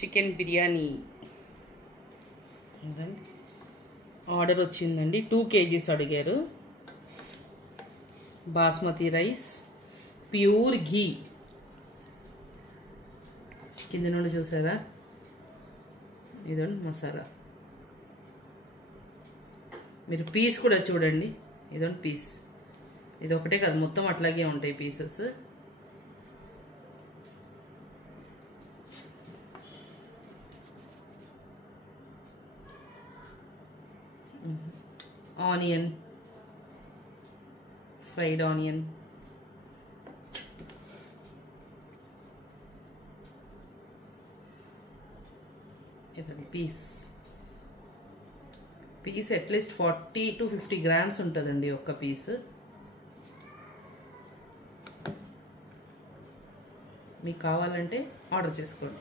Chicken biryani order వచ్చిందండి. 2 kgs అడిగారు. Basmati rice, pure ఘీ, కింద నుండి చూసారా, ఇదండి మసాలా. మీరు పీస్ కూడా చూడండి, ఇదండి పీస్. ఇది ఒకటే కాదు, మొత్తం అట్లాగే ఉంటాయి పీసెస్. ఆనియన్, ఫ్రైడ్ ఆనియన్, ఇదండి piece. Piece at least 40 to 50 grams ఉంటుందండి ఒక్క పీస్. మీకు కావాలంటే ఆర్డర్ చేసుకోండి.